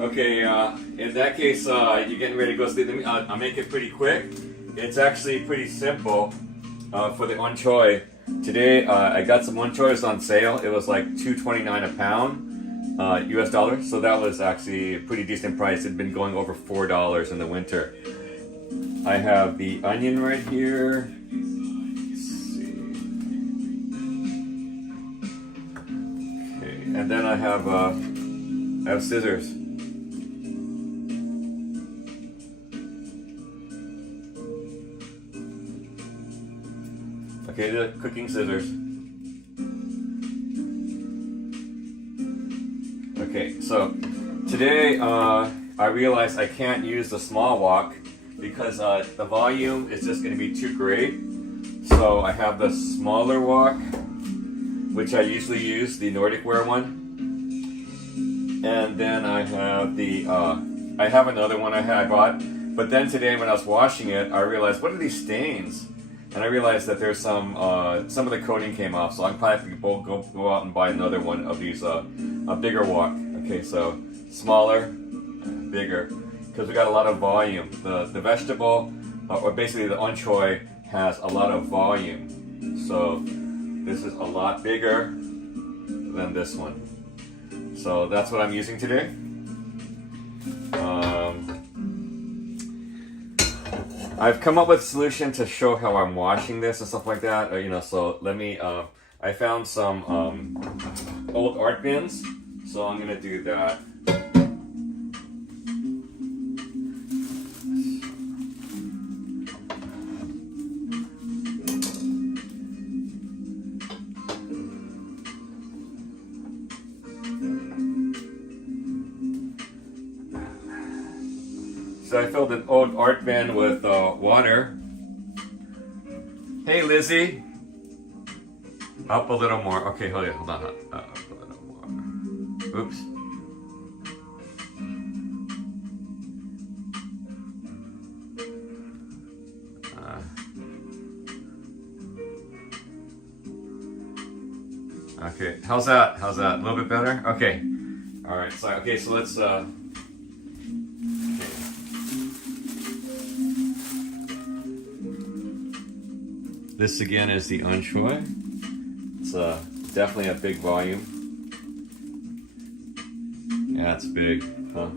Okay, in that case, you're getting ready to go sleep. I'll make it pretty quick. It's actually pretty simple for the Onchoy. Today, I got some Onchoys on sale. It was like $2.29 a pound, US dollars. So that was actually a pretty decent price. It'd been going over $4 in the winter. I have the onion right here. Let's see. Okay, and then I have scissors. Okay, the cooking scissors. Okay, so today I realized I can't use the small wok because the volume is just going to be too great. So I have the smaller wok, which I usually use, the Nordic Ware one. And then I have the, I have another one I bought. But then today when I was washing it, I realized, what are these stains? And I realized that there's some of the coating came off, so I'm probably going to go out and buy another one of these, a bigger wok. Okay, so smaller, bigger, because we got a lot of volume. The vegetable, or basically the Onchoy, has a lot of volume. So this is a lot bigger than this one. So that's what I'm using today. I've come up with a solution to show how I'm washing this and stuff like that. So let me, I found some old art bins, so I'm gonna do that. So I filled an old art bin with water. Hey Lizzie, up a little more. Okay, hold on. Up a little more. Oops. Okay, how's that? A little bit better? Okay. All right. So so let's. This again is the Onchoy. It's definitely a big volume. Yeah, it's big, huh?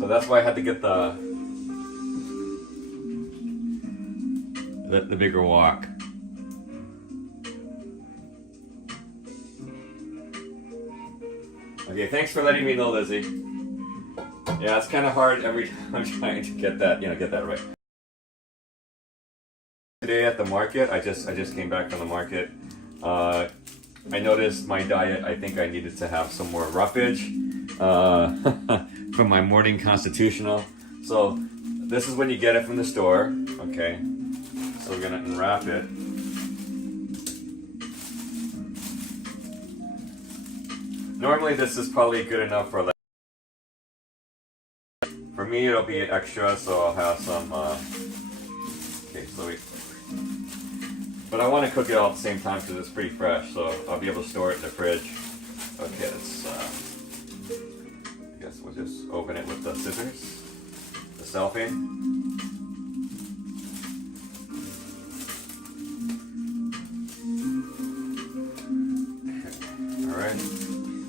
So that's why I had to get the bigger wok. Okay, thanks for letting me know, Lizzie. Yeah, it's kind of hard every time I'm trying to get that, get that right. Today at the market, I just came back from the market. I noticed my diet, I think I needed to have some more roughage from my morning constitutional. So this is when you get it from the store, okay? So we're gonna unwrap it. Normally this is probably good enough for like, for me it'll be extra, so I'll have some, okay, so but I want to cook it all at the same time because it's pretty fresh, so I'll be able to store it in the fridge. Okay, let's, I guess we'll just open it with the scissors, the cellophane. Okay. All right,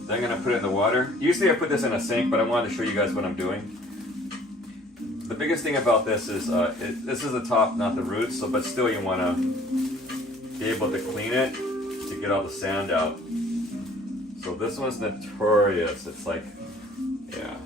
then I'm gonna put it in the water. Usually I put this in a sink, but I wanted to show you guys what I'm doing. The biggest thing about this is, this is the top, not the roots, so, but still you want to be able to clean it to get all the sand out. So this one's notorious. It's like, yeah.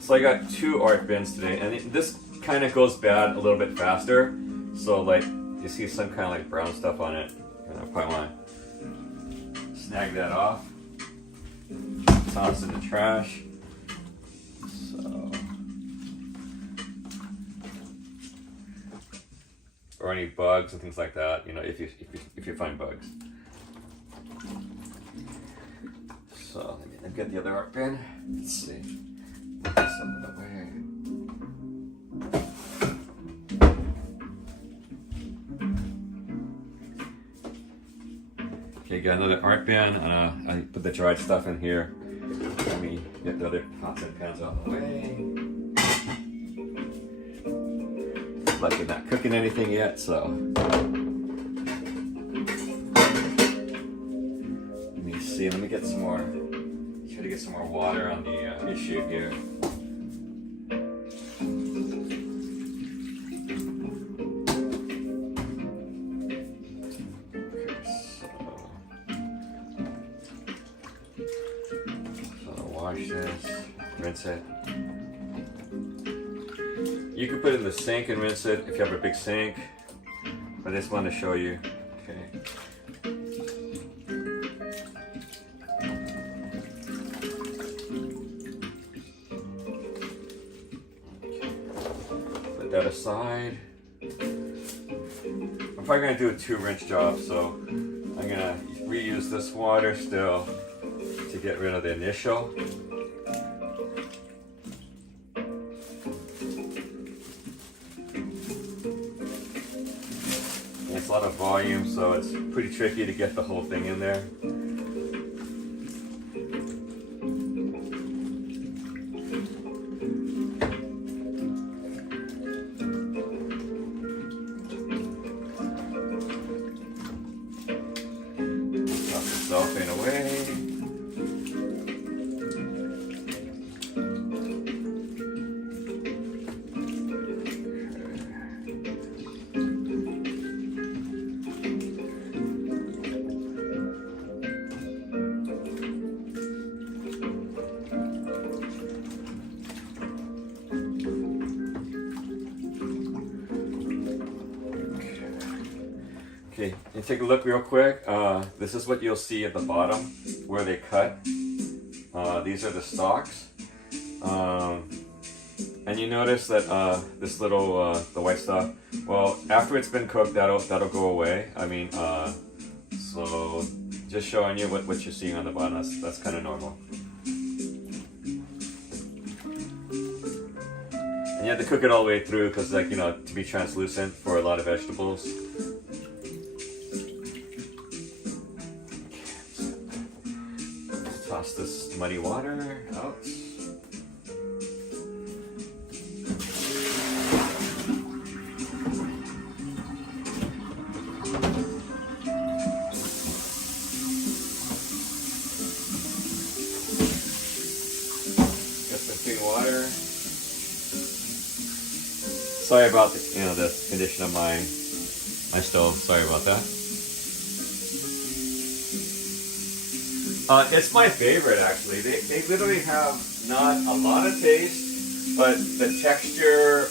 So I got 2 art bins today, and this kind of goes bad a little bit faster. So like, you see some kind of like brown stuff on it. And I probably want to snag that off. Toss in the trash. So, or any bugs and things like that. If you find bugs. So let me get the other art bin. Let's see. Put this out of the way. Okay, got another art bin. I put the dried stuff in here. Let me get the other pots and pans out of the way. Like we're not cooking anything yet, so. Let me see, let me get some more, try to get some more water on the issue here. Wash this, rinse it. You can put it in the sink and rinse it if you have a big sink. I just want to show you. Okay. Put that aside. I'm probably going to do a 2-rinse job, so I'm going to reuse this water still to get rid of the initial. It's a lot of volume, so it's pretty tricky to get the whole thing in there. Drop the cellophane away. Okay, and take a look real quick. This is what you'll see at the bottom where they cut. These are the stalks. And you notice that this little, the white stuff, well, after it's been cooked, that'll go away. I mean, so just showing you what you're seeing on the bottom, that's kind of normal. And you have to cook it all the way through because, like, you know, to be translucent for a lot of vegetables. Toss this muddy water out. Get some clean water. Sorry about the condition of my stove. Sorry about that. It's my favorite, actually. They literally have not a lot of taste, but the texture,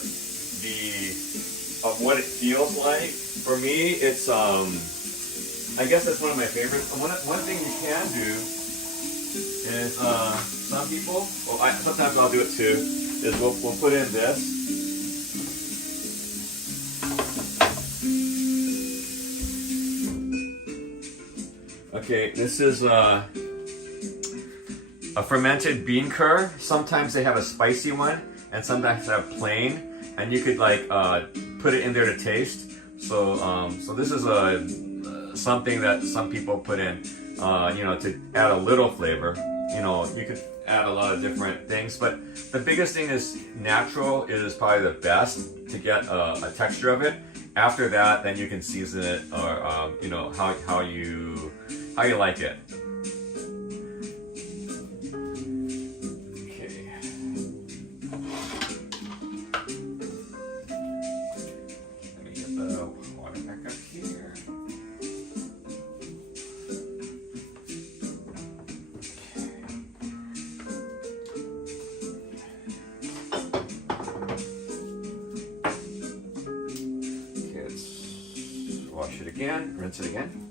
of what it feels like. For me, it's I guess that's one of my favorites. One thing you can do is some people, well, sometimes I'll do it too. Is we'll put in this. Okay, this is a fermented bean curd. Sometimes they have a spicy one, and sometimes they have plain. And you could like put it in there to taste. So so this is something that some people put in, to add a little flavor. You could add a lot of different things, but the biggest thing is natural is probably the best to get a texture of it. After that, then you can season it or how you like it. Okay. Let me get the water back up here. Okay, let's wash it again, rinse it again.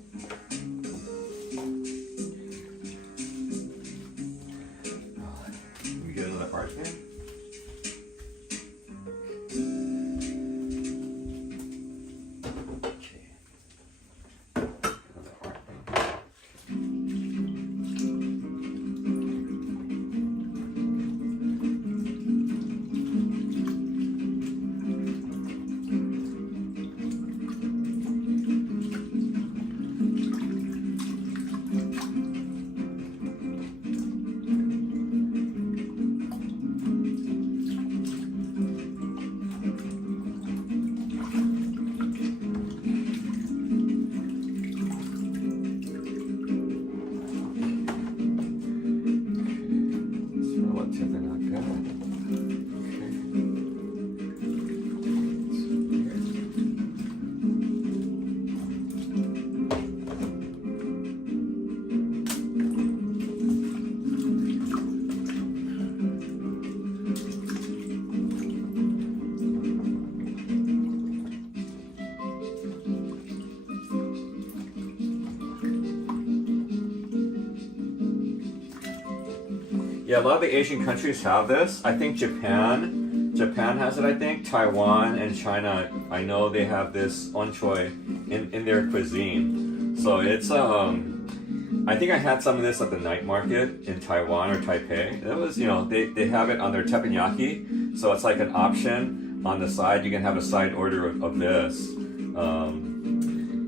Yeah, a lot of the Asian countries have this. I think Japan has it, I think. Taiwan and China, I know they have this onchoy in their cuisine. So it's, I think I had some of this at the night market in Taiwan or Taipei. It was, you know, they have it on their teppanyaki. So it's like an option on the side. You can have a side order of this.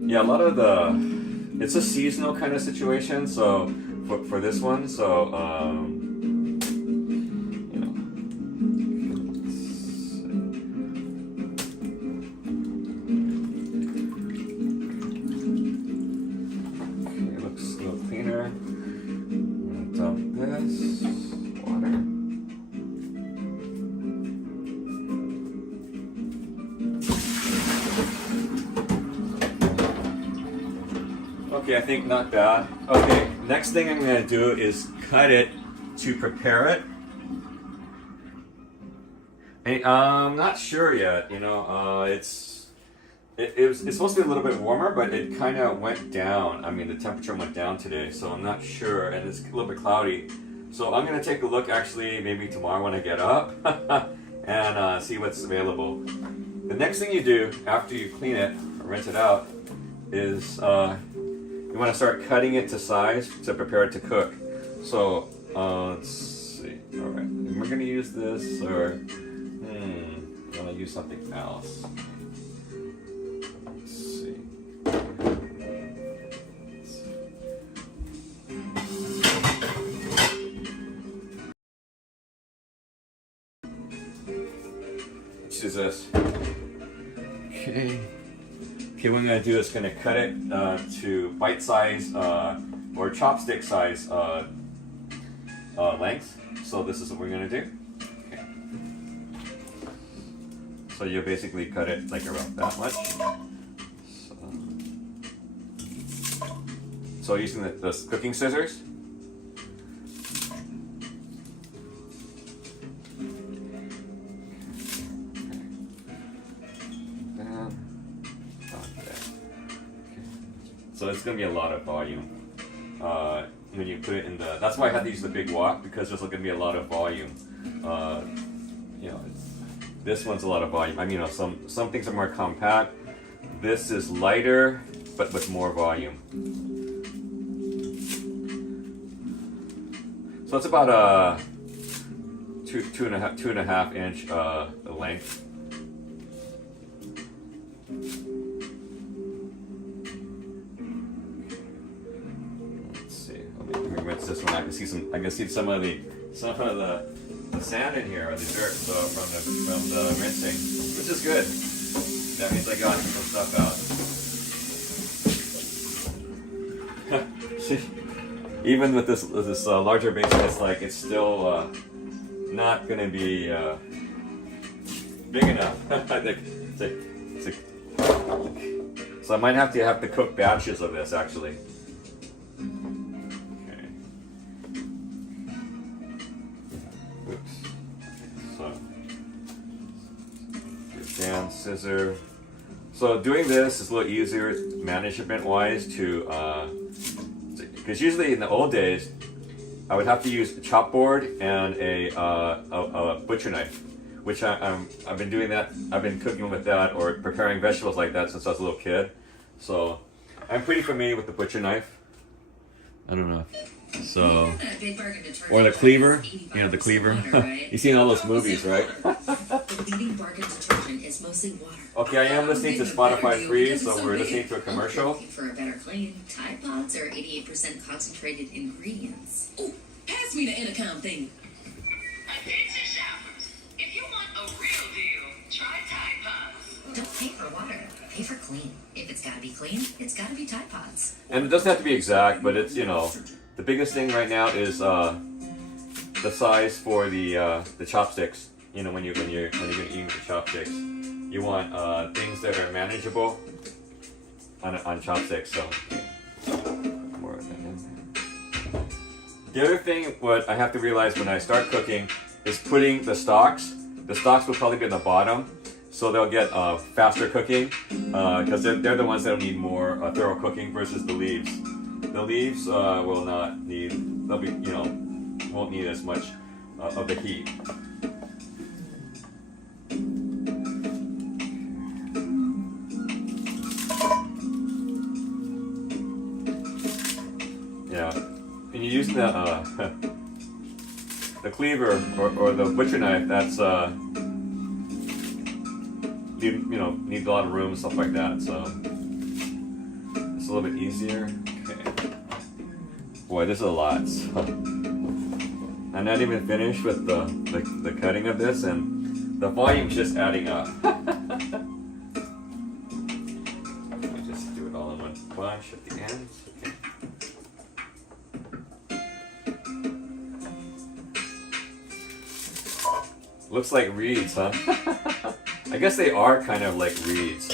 Yeah, a lot of it's a seasonal kind of situation. So for this one, so, dump this water. Okay, I think not bad. Okay, next thing I'm going to do is cut it to prepare it. And, I'm not sure yet, you know, it's supposed to be a little bit warmer, but it kind of went down. I mean, the temperature went down today, so I'm not sure, and it's a little bit cloudy. So I'm going to take a look actually maybe tomorrow when I get up and see what's available. The next thing you do after you clean it, or rinse it out, is you want to start cutting it to size to prepare it to cook. So let's see. All right, we're going to use this, or I'm going to use something else. Is this. Okay, what I'm going to do is going to cut it to bite size or chopstick size length. So this is what we're going to do. Okay. So you basically cut it like around that much. So using the cooking scissors. So it's going to be a lot of volume when you put it in the. That's why I had to use the big wok, because there's going to be a lot of volume. You know, this one's a lot of volume. I mean, you know, some things are more compact. This is lighter, but with more volume. So it's about a two and a half inch length. Rinse this one. I can see some of the sand in here, or the dirt, so from the rinsing, which is good. That means I got some stuff out. See, even with this larger basin, it's still not going to be big enough. So I might have to cook batches of this actually. Scissor. So doing this is a little easier management wise to because usually in the old days I would have to use a chop board and a butcher knife, which I've been doing that. I've been cooking with that or preparing vegetables like that since I was a little kid. So I'm pretty familiar with the butcher knife. I don't know. So, or the cleaver, you know, the cleaver. You've seen all those movies, right? Okay, I am listening to Spotify free, so we're listening to a commercial. For a better clean, Tide Pods are 88% concentrated ingredients. Oh, pass me the intercom thing. Attention shoppers, if you want a real deal, try Tide Pods. Don't pay for water, pay for clean. If it's gotta be clean, it's gotta be Tide Pods. And it doesn't have to be exact, but it's, you know, the biggest thing right now is the size for the chopsticks. You know, when you're gonna eat with the chopsticks, you want things that are manageable on chopsticks. So more of that in there. The other thing, what I have to realize when I start cooking, is putting the stalks. The stalks will probably be at the bottom, so they'll get faster cooking because they're the ones that need more thorough cooking versus the leaves. The leaves will not need. They'll be, you know, won't need as much of the heat. Yeah, and you use the the cleaver or the butcher knife. That's you know, need a lot of room and stuff like that. So it's a little bit easier. Okay. Boy, this is a lot. I'm not even finished with the cutting of this, and the volume's just adding up. Let me just do it all in one bunch at the ends. Okay. Looks like reeds, huh? I guess they are kind of like reeds.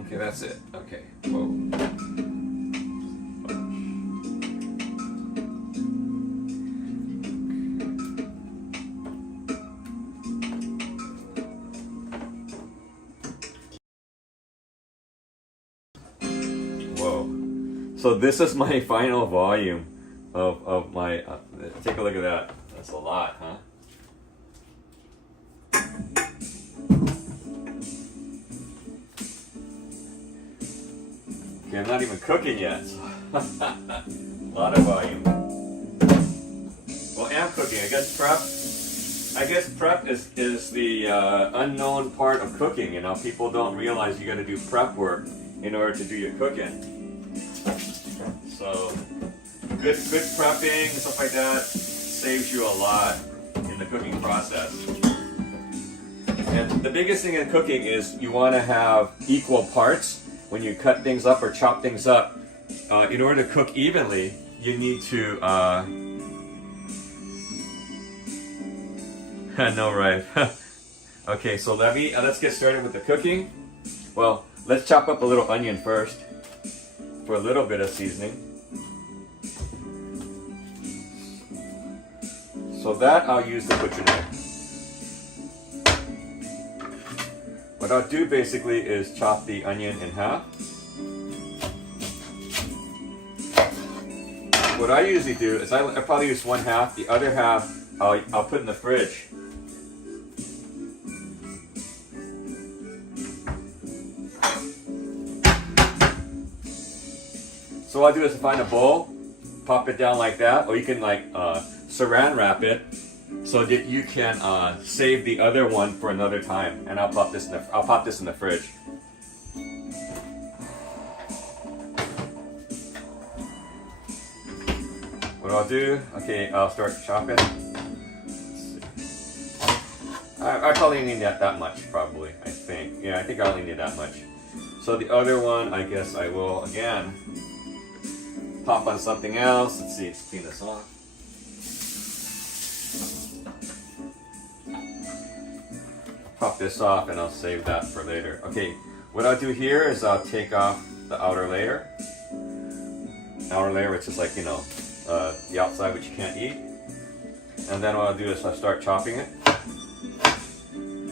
Okay, that's it. Okay. Whoa. Whoa. So this is my final volume of my, take a look at that. That's a lot, huh? Okay, I'm not even cooking yet. So a lot of volume. Well, I'm cooking. I guess prep is the unknown part of cooking. You know, people don't realize you got to do prep work in order to do your cooking. So good prepping and stuff like that saves you a lot in the cooking process. And the biggest thing in cooking is you want to have equal parts when you cut things up or chop things up. In order to cook evenly, you need to no, right. Okay, so let's get started with the cooking. Well, let's chop up a little onion first for a little bit of seasoning. So that I'll use the butcher knife. What I'll do basically is chop the onion in half. What I usually do is I probably use one half, the other half I'll put in the fridge. So what I'll do is find a bowl, pop it down like that, or you can like saran wrap it so that you can save the other one for another time. And I'll pop this in the fridge. What I'll do, okay, I'll start chopping. I probably need that much, probably, I think. Yeah, I think I only need that much. So the other one, I guess I will, again, pop on something else. Let's see, let's clean this off. Pop this off and I'll save that for later. Okay, what I'll do here is I'll take off the outer layer. Outer layer, which is like, you know, the outside which you can't eat. And then what I'll do is I'll start chopping it.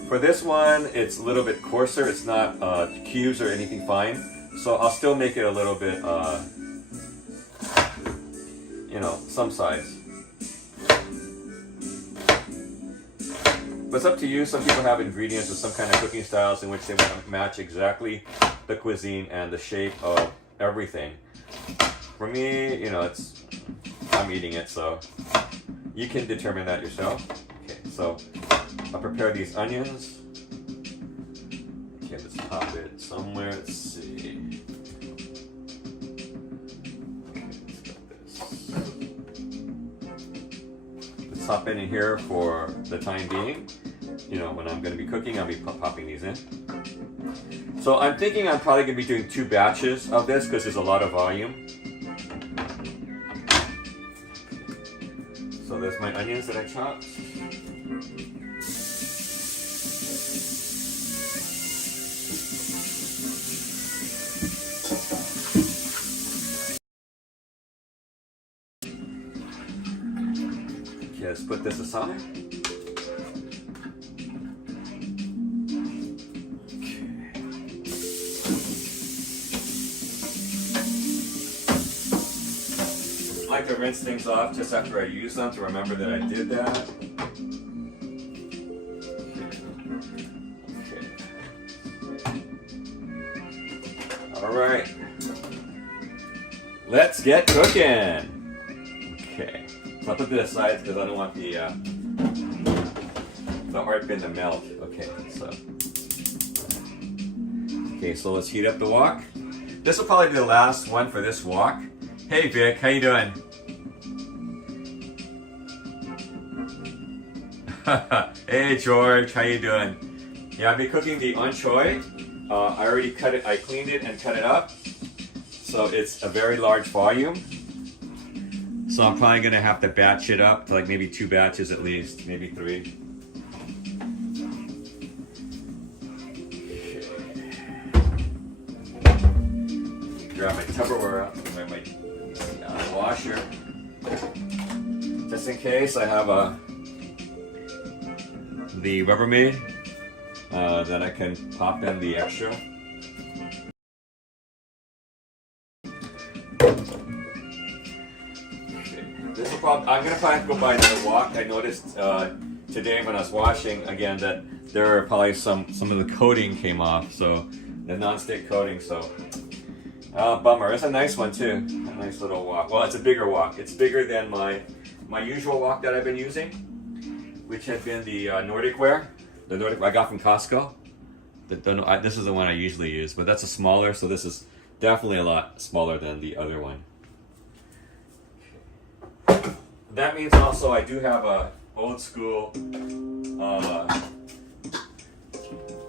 For this one, it's a little bit coarser. It's not cubes or anything fine. So I'll still make it a little bit, you know, some size. But it's up to you. Some people have ingredients with some kind of cooking styles in which they want to match exactly the cuisine and the shape of everything. For me, you know, I'm eating it, so you can determine that yourself. Okay, so I'll prepare these onions. Okay, let's pop it somewhere. Let's see. Okay, let's get this. Let's hop in here for the time being. You know, when I'm going to be cooking, I'll be popping these in. So I'm thinking I'm probably going to be doing 2 batches of this because there's a lot of volume. So there's my onions that I chopped. Okay, let's put this aside. rinse things off just after I use them to remember that I did that. Okay. All right. Let's get cooking. Okay. So I'll put this aside because I don't want the hard bin to melt. Okay. So let's heat up the wok. This will probably be the last one for this wok. Hey Vic, how you doing? Hey George, how you doing? Yeah, I'll be cooking the onchoy. I already cut it, I cleaned it and cut it up. So it's a very large volume. So I'm probably gonna have to batch it up to like maybe 2 batches at least, maybe 3. Grab my Tupperware out, my washer, just in case I have the Rubbermaid that I can pop in the extra. This will probably, I'm gonna probably have to go buy another wok. I noticed today when I was washing again that there are probably some of the coating came off, so the non-stick coating. So. Bummer. It's a nice one too. A nice little wok. Well, it's a bigger wok. It's bigger than my usual wok that I've been using, which had been the Nordic ware. The Nordic I got from Costco. This is the one I usually use, but that's a smaller, so this is definitely a lot smaller than the other one. That means also I do have a old school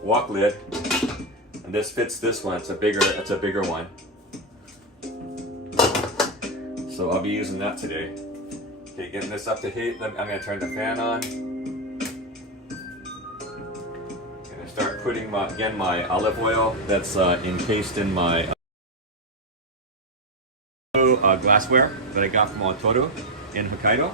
wok lid, and this fits this one. It's a bigger one. So I'll be using that today. Okay, getting this up to heat. I'm going to turn the fan on. Gonna start putting my olive oil that's encased in my glassware that I got from Otoro in Hokkaido.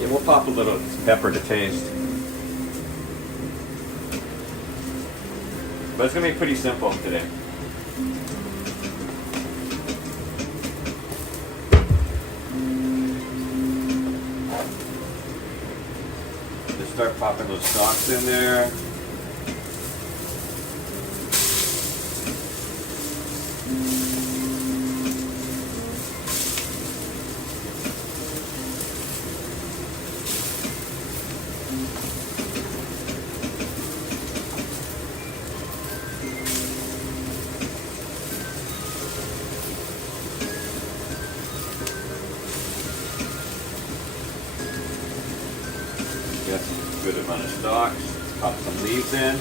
Yeah, we'll pop a little pepper to taste. But it's going to be pretty simple today. Just start popping those stalks in there. Got some good amount of stalks. Let's pop some leaves in.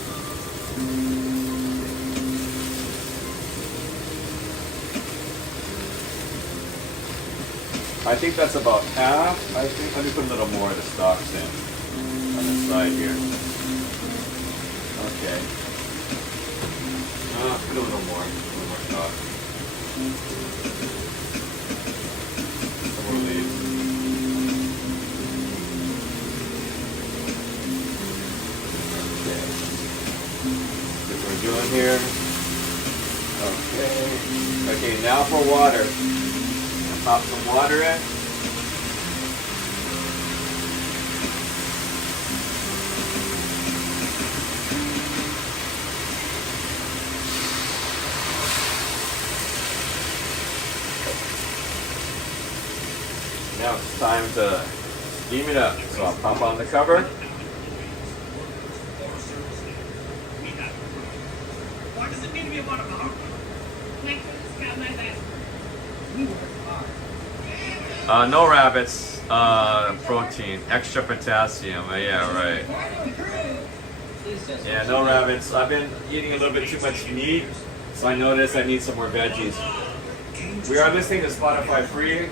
I think that's about half. I think let me put a little more of the stalks in on the side here. Okay. Put a little more stalks. Some more leaves. Doing here. Okay, now for water. Pop some water in. Now it's time to steam it up. So I'll pop on the cover. No rabbits, protein, extra potassium. Yeah, right. Yeah, no rabbits. I've been eating a little bit too much meat, so I noticed I need some more veggies. We are listening to Spotify free,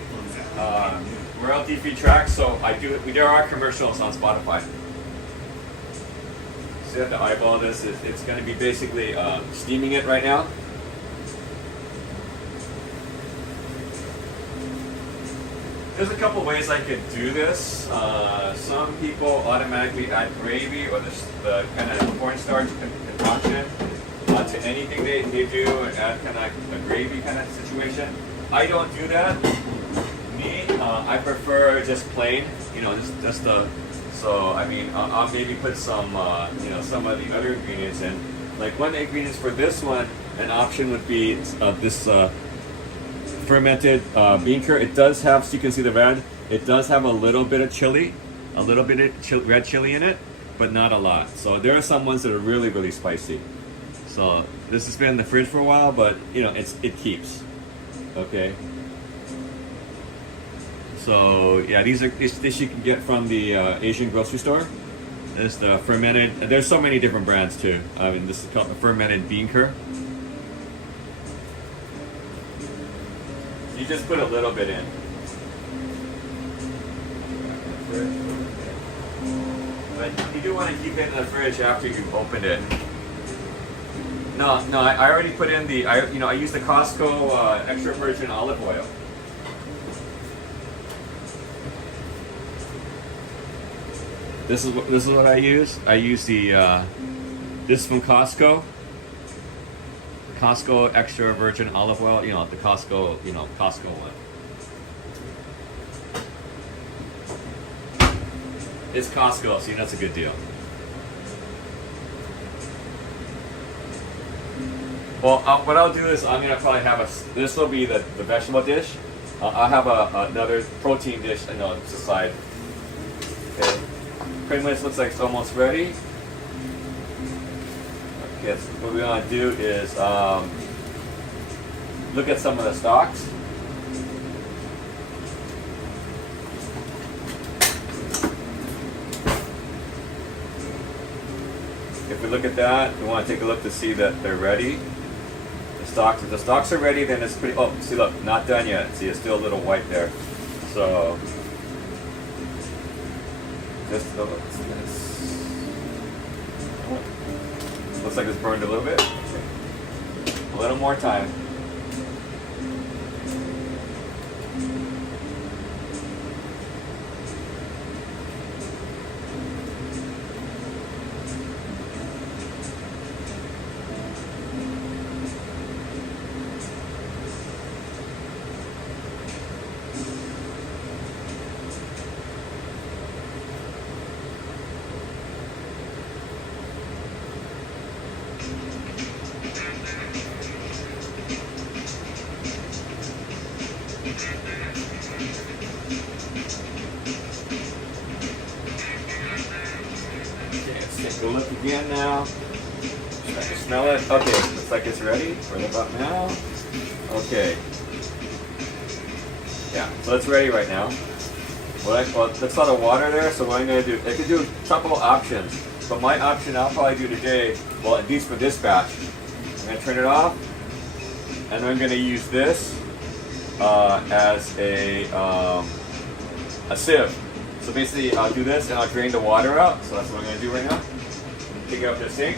royalty-free tracks, so there are commercials on Spotify. So you have to eyeball this. It's going to be basically steaming it right now. There's a couple ways I could do this. Some people automatically add gravy or the kind of cornstarch concoction to anything they do and add kind of a gravy kind of situation. I don't do that. Me, I prefer just plain, you know, just the. So I mean, I'll maybe put some, you know, some of the other ingredients in. Like one of the ingredients for this one, an option would be this fermented bean curd. It does have, so you can see the red. It does have a little bit of chili, a little bit of red chili in it, but not a lot. So there are some ones that are really, really spicy. So this has been in the fridge for a while, but you know, it keeps. Okay. So yeah, this you can get from the Asian grocery store. This is the fermented. There's so many different brands too. I mean, this is called the fermented bean curd. You just put a little bit in. But you do want to keep it in the fridge after you've opened it. No, I already put in the. I use the Costco extra virgin olive oil. This is what I use. I use the this from Costco. Costco extra virgin olive oil. You know, the Costco one. It's Costco, so you know it's a good deal. Well, what I'll do is I'm gonna probably have this will be the vegetable dish. I'll have another protein dish. No, it's a side. Okay. Pretty much looks like it's almost ready. Okay, so what we want to do is look at some of the stocks. If we look at that, we want to take a look to see that they're ready. If the stalks are ready, then it's pretty. Oh, see, look, not done yet. See, it's still a little white there. So, just looks like it's burned a little bit. A little more time. Take a look again now. I can smell it. Okay, looks like it's ready. Right about now. Okay. Yeah, so it's ready right now. Well, there's a lot of water there, so what I'm going to do, I could do a couple of options. But my option I'll probably do today, well, at least for this batch, I'm going to turn it off, and I'm going to use this as a sieve. So basically, I'll do this and I'll drain the water out. So that's what I'm going to do right now. Take it up to the sink.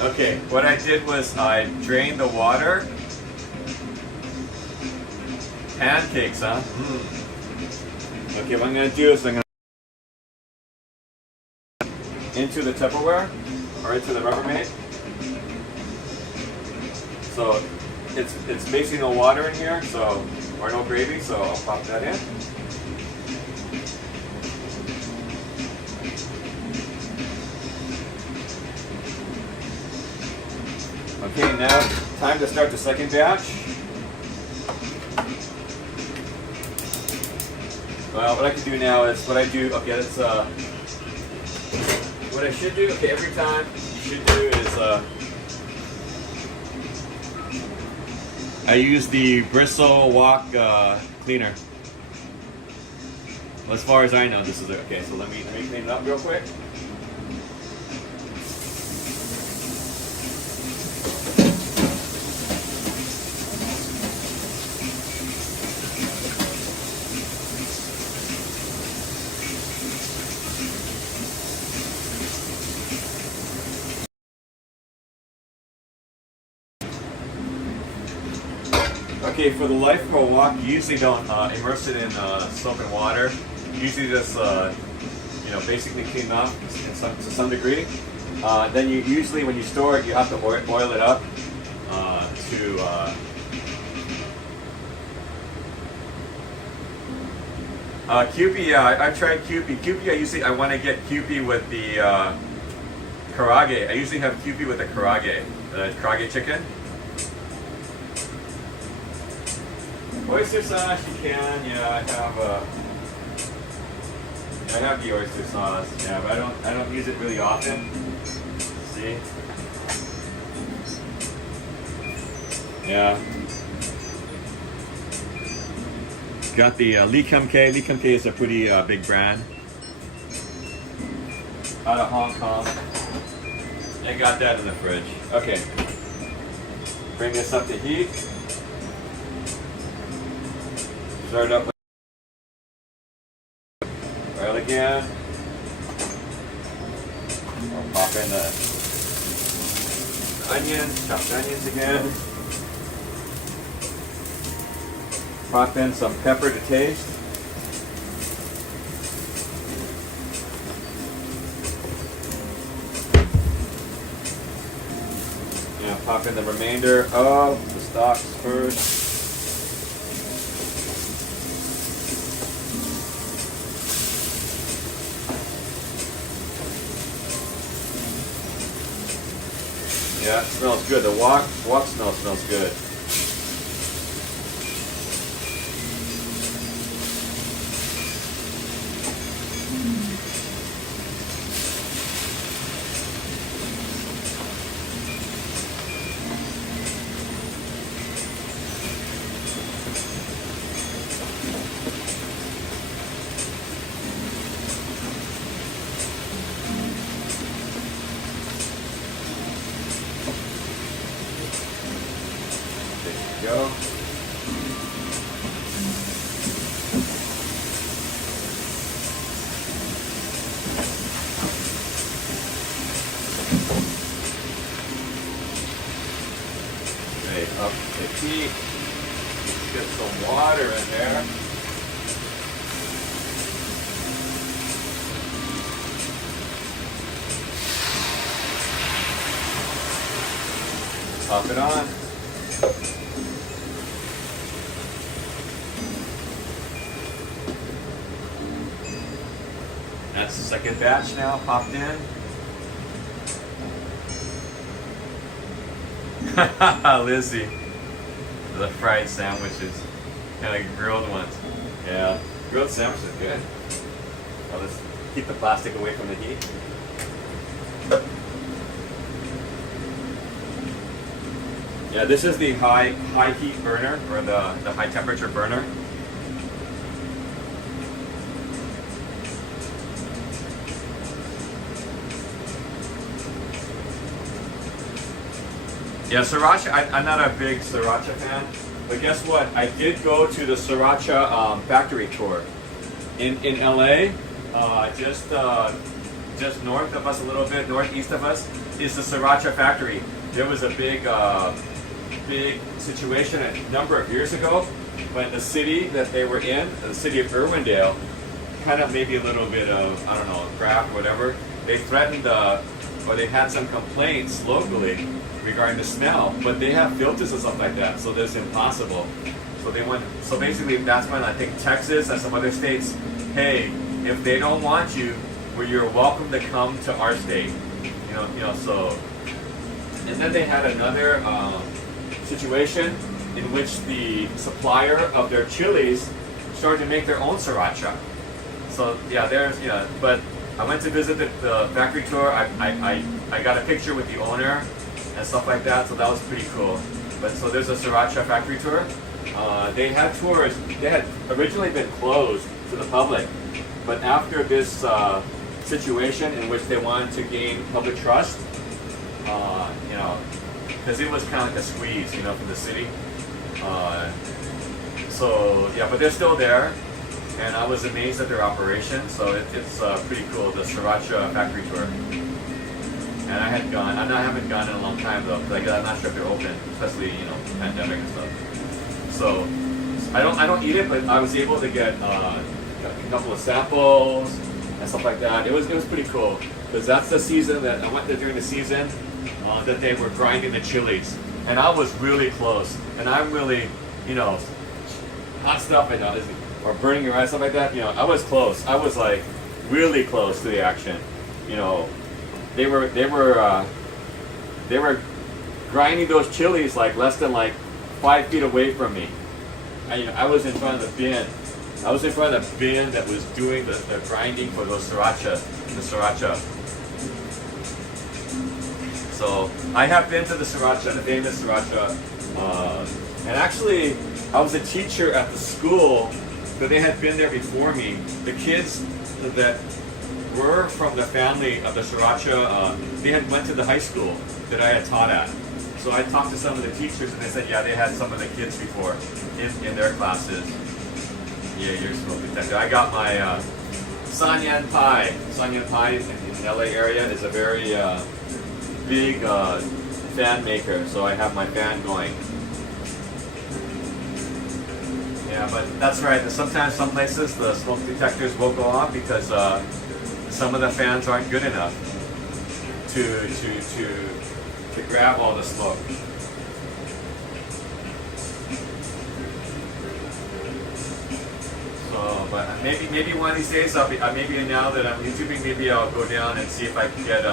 Okay, what I did was I drained the water. Pancakes, huh? Okay, what I'm going to do is I'm going to into the Tupperware or into the Rubbermaid. So it's basically no water in here, so or no gravy, so I'll pop that in. Okay, now time to start the second batch. Well, what I can do now is what I do. Okay, that's what I should do. Okay, every time you should do is I use the bristle wok cleaner. Well, as far as I know, this is it. Okay, so let me clean it up real quick. Okay, for the life of a wok, you usually don't immerse it in soap and water. You usually just, basically clean it off to some degree. Then you usually, when you store it, you have to oil it up Kewpie, yeah, I've tried Kewpie. Kewpie, I want to get Kewpie with the karaage. I usually have Kewpie with the karaage chicken. Oyster sauce, you can. Yeah, I have the oyster sauce. Yeah, but I don't use it really often. See? Yeah. Got the Lee Kum Kee. Lee Kum Kee is a pretty big brand out of Hong Kong. I got that in the fridge. Okay. Bring this up to heat. Start up with oil again. I'll pop in the onions, chopped onions again. Pop in some pepper to taste. Yeah, pop in the remainder of the stalks first. Yeah, it smells good. The wok smell smells good. Go. Okay, up the heat. Get some water in there. Pop it on. That's the second batch now popped in. Lizzie, the fried sandwiches and the grilled ones. Yeah, grilled sandwiches are good. I'll just keep the plastic away from the heat. Yeah, this is the high heat burner, or the high temperature burner. Yeah, sriracha, I'm not a big sriracha fan, but guess what? I did go to the sriracha factory tour in LA, just north of us a little bit, northeast of us, is the sriracha factory. There was a big situation a number of years ago, but the city that they were in, the city of Irwindale, kind of maybe a little bit of, I don't know, craft or whatever, they threatened, or they had some complaints locally regarding the smell, but they have filters and stuff like that, so that's impossible. So basically that's when I think Texas and some other states, hey, if they don't want you, well, you're welcome to come to our state. So. And then they had another situation in which the supplier of their chilies started to make their own sriracha. So but I went to visit the factory tour. I got a picture with the owner and stuff like that, so that was pretty cool. But so there's a sriracha factory tour. They had tours. They had originally been closed to the public. But after this situation in which they wanted to gain public trust, you know, because it was kind of like a squeeze, you know, from the city. So yeah, but they're still there, and I was amazed at their operation. So it's pretty cool, the Sriracha factory tour. And I haven't gone in a long time though, because I'm not sure if they're open, especially, you know, pandemic and stuff. So I don't eat it, but I was able to get a couple of samples and stuff like that. It was pretty cool, because that's the season that I went there during the season that they were grinding the chilies, and I was really close. And I'm really, you know, hot stuff and or burning your eyes, stuff like that. You know, I was close. I was like really close to the action. You know, they were grinding those chilies like less than like 5 feet away from me. I was in front of the bin. I was in front of the bin that was doing the grinding for those sriracha, the sriracha. So I have been to the sriracha, the famous sriracha, and actually I was a teacher at the school, but they had been there before me. The kids that were from the family of the sriracha, they had went to the high school that I had taught at. So I talked to some of the teachers, and they said, yeah, they had some of the kids before in their classes. Yeah, you're smoke detector. I got my Sanyan Pie. Sanyan Pie in the LA area is a very big fan maker, so I have my fan going. Yeah, but that's right. Sometimes some places the smoke detectors will go off because some of the fans aren't good enough to grab all the smoke. So, but maybe one of these days maybe now that I'm YouTubing, maybe I'll go down and see if I can get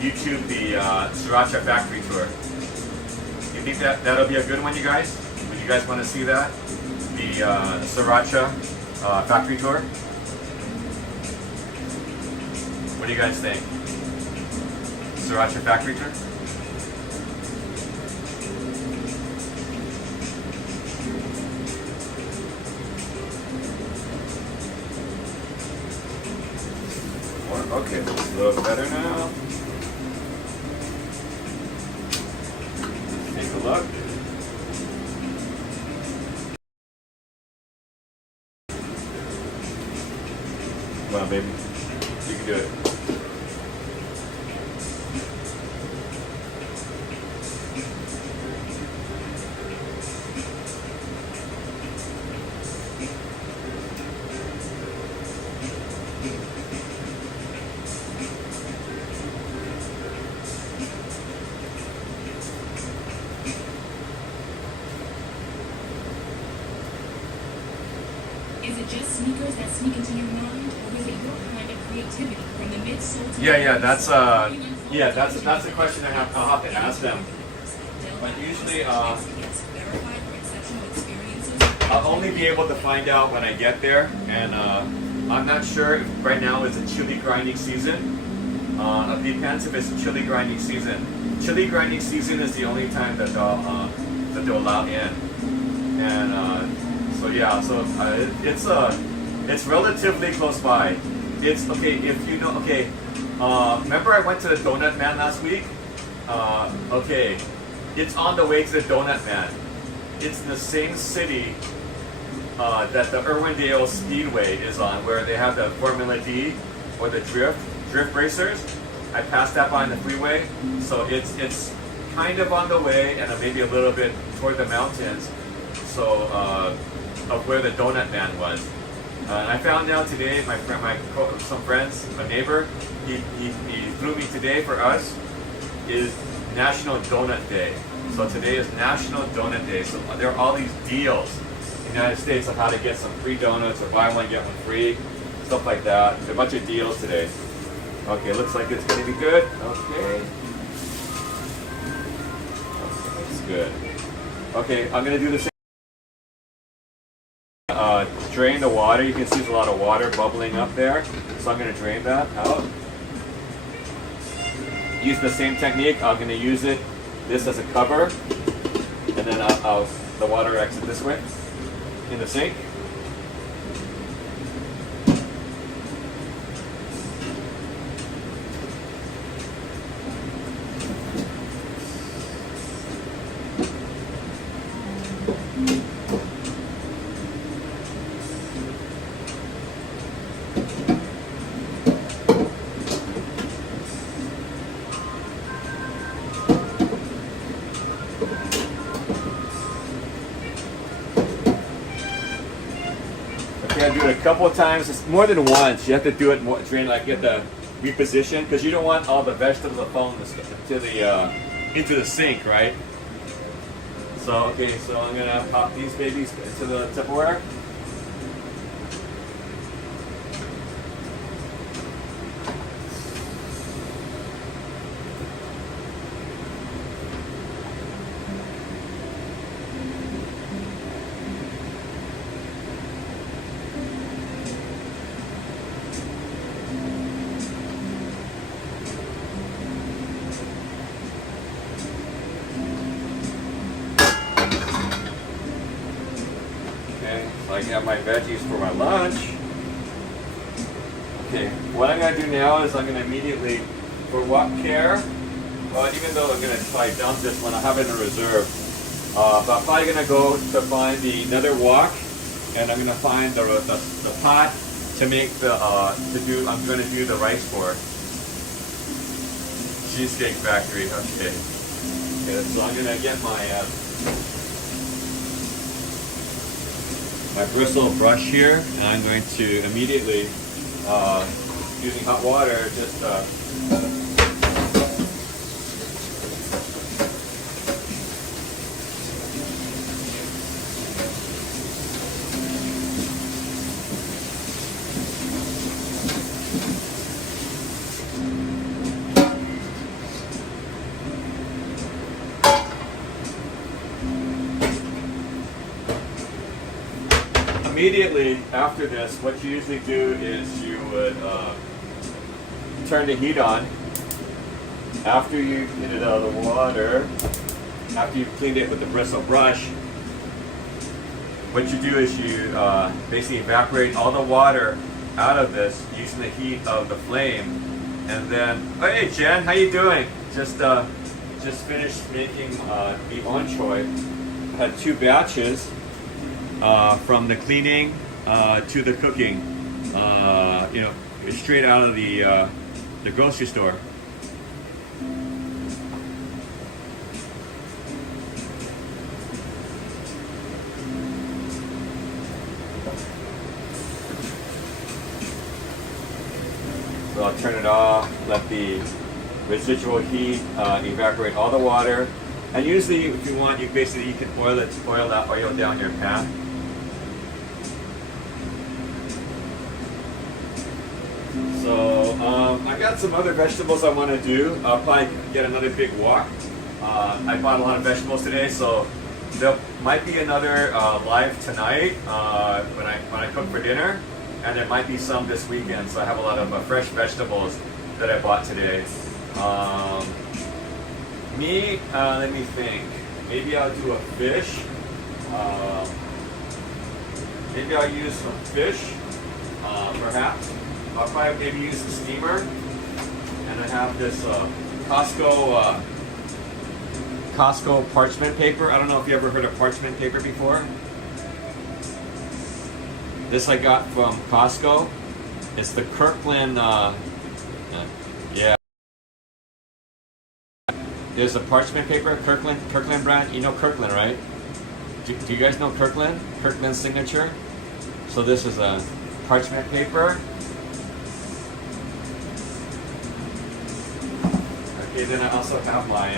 YouTube the Sriracha factory tour. You think that'll be a good one, you guys? Would you guys want to see that? The Sriracha factory tour? What do you guys think? Sriracha factory tour? Okay, this is a little better now. Take a look. Come on, baby. You can do it. Is it just sneakers that sneak into your mind, or is it your kind of creativity from the mid-soul to Yeah, that's a question I'll have to ask them. But usually, I'll only be able to find out when I get there, and I'm not sure if right now it's a chili grinding season. It depends if it's a chili grinding season. Chili grinding season is the only time that they'll allow in, and so yeah, so it's relatively close by. It's okay if you know. Okay, remember I went to the Donut Man last week? Okay, it's on the way to the Donut Man. It's in the same city that the Irwindale Speedway is on, where they have the Formula D or the drift racers. I passed that by on the freeway, so it's kind of on the way, and maybe a little bit toward the mountains. So of where the Donut Man was. And I found out today, some friends, my neighbor, he flew me today for us, is National Donut Day. So today is National Donut Day. So there are all these deals in the United States of how to get some free donuts or buy one, get one free, stuff like that. There's a bunch of deals today. Okay, looks like it's going to be good. Okay. That's good. Okay, I'm going to do the same. Drain the water. You can see there's a lot of water bubbling up there. So I'm going to drain that out. Use the same technique. I'm going to use this as a cover. And then the water exit this way in the sink. You gotta do it a couple of times. It's more than once. You have to do it more, trying to like get the reposition because you don't want all the vegetables that fall into the sink, right? So okay, so I'm gonna pop these babies into the Tupperware. So I got my veggies for my lunch. Okay, what I'm gonna do now is I'm gonna immediately, for wok care, well, even though I'm gonna probably dump this one, I have it in reserve. But I'm probably gonna go to find another wok, and I'm gonna find the pot to make I'm gonna do the rice for. Cheesecake Factory, okay. Okay, so I'm gonna get my bristle brush here, and I'm going to immediately, using hot water, just immediately after this, what you usually do is you would turn the heat on. After you get it out of the water, after you've cleaned it with the bristle brush, what you do is you basically evaporate all the water out of this using the heat of the flame. And then, oh, hey Jen, how you doing? Just finished making beef onchoy. I had 2 batches. From the cleaning to the cooking, you know, straight out of the grocery store. So I'll turn it off, let the residual heat evaporate all the water. And usually, if you want, you can oil that oil down your pan. So I got some other vegetables I want to do. I'll probably get another big wok. I bought a lot of vegetables today, so there might be another live tonight when I cook for dinner, and there might be some this weekend. So I have a lot of fresh vegetables that I bought today. Let me think. Maybe I'll do a fish. Maybe I'll use some fish, perhaps. I'll probably maybe use the steamer, and I have this Costco parchment paper. I don't know if you ever heard of parchment paper before. This I got from Costco. It's the Kirkland, yeah. There's a parchment paper, Kirkland brand. You know Kirkland, right? Do you guys know Kirkland? Kirkland signature. So this is a parchment paper. Okay, then I also have my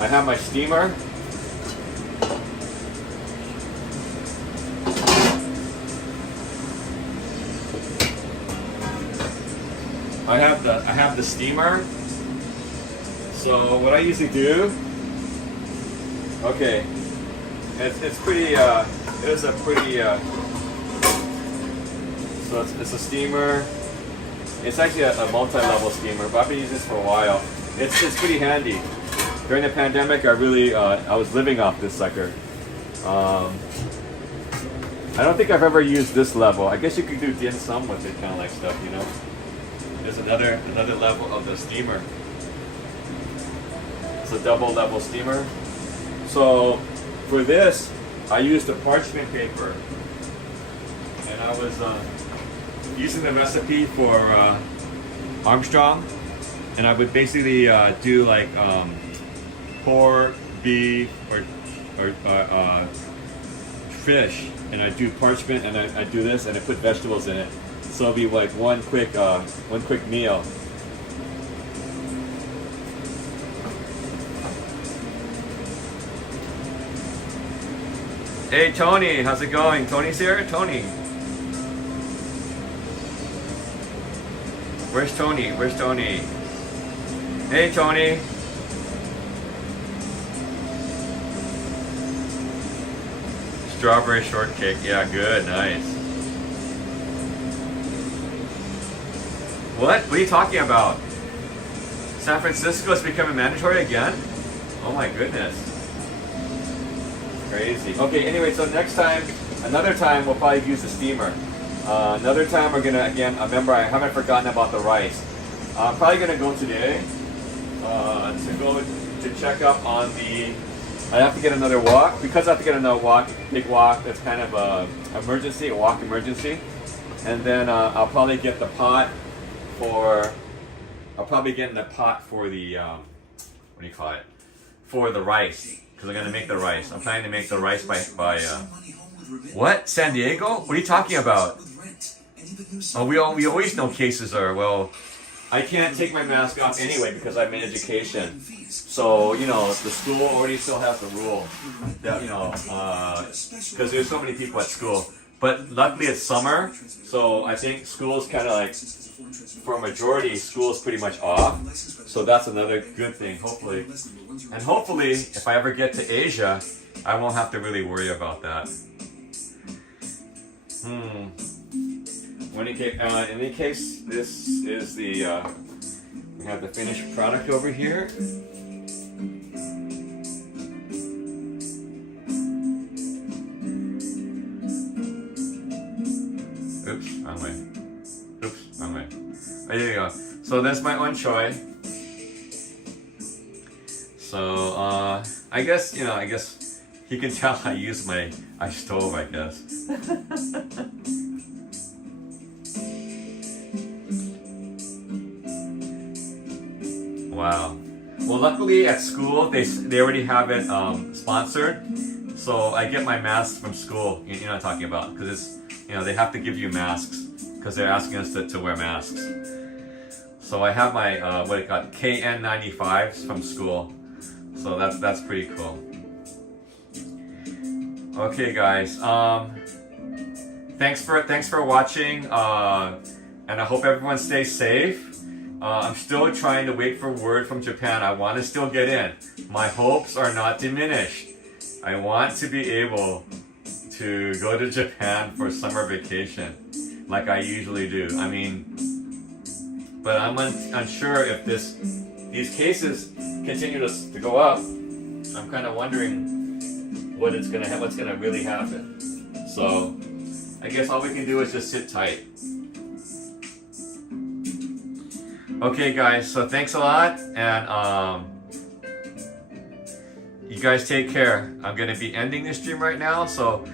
I have my steamer. I have the steamer. So what I usually do, okay, it's pretty it is a pretty so it's a steamer. It's actually a multi-level steamer, but I've been using this for a while. It's pretty handy. During the pandemic, I was living off this sucker. I don't think I've ever used this level. I guess you could do dim sum with it, kind of like stuff, you know. There's another level of the steamer. It's a double level steamer. So for this, I used a parchment paper, and I was using the recipe for Armstrong, and I would basically do like pork, beef, or fish, and I do parchment, and I do this, and I put vegetables in it. So it'll be like one quick meal. Hey Tony, how's it going? Tony's here? Tony. Where's Tony? Where's Tony? Hey Tony. Strawberry shortcake. Yeah, good. Nice. What? What are you talking about? San Francisco is becoming mandatory again? Oh my goodness. Crazy. Okay, anyway, so next time, another time we'll probably use the steamer. Another time we're gonna, again, remember I haven't forgotten about the rice. I'm probably gonna go today to check up on the, I have to get another wok. Because I have to get another wok, big wok, that's kind of a emergency, a wok emergency. And then I'll probably get the pot for, the, what do you call it? For the rice. Because I'm going to make the rice. I'm planning to make the rice by what? San Diego? What are you talking about? Oh, we always know cases are, well, I can't take my mask off anyway because I'm in education. So, you know, the school already still has the rule that, you know, because there's so many people at school. But luckily it's summer, so I think school's kind of like, for a majority, school's pretty much off. So that's another good thing, hopefully. And hopefully, if I ever get to Asia, I won't have to really worry about that. In any case, this is the, we have the finished product over here. Oops, wrong way. Oops, wrong way. Oh, there you go. So that's my onchoy. So, I guess you can tell I use my stove, I guess. Wow. Well, luckily at school they already have it sponsored, so I get my masks from school. You know what I'm talking about, because it's, you know, they have to give you masks because they're asking us to wear masks. So I have my what it got KN95s from school. So that's pretty cool. Okay, guys. Thanks for watching, and I hope everyone stays safe. I'm still trying to wait for word from Japan. I want to still get in. My hopes are not diminished. I want to be able to go to Japan for summer vacation, like I usually do. I mean, but I'm unsure if these cases continue to go up. I'm kind of wondering what's gonna really happen. So I guess all we can do is just sit tight. Okay, guys. So thanks a lot, and you guys take care. I'm gonna be ending this stream right now. So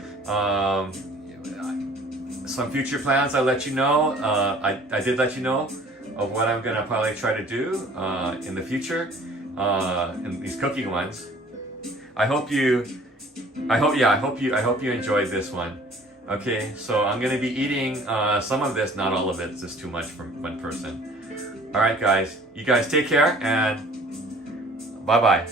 some future plans I'll let you know. I did let you know of what I'm gonna probably try to do in the future, in these cooking ones. I hope you enjoyed this one. Okay, so I'm gonna be eating some of this, not all of it. It's just too much for one person. All right, guys. You guys take care, and bye bye.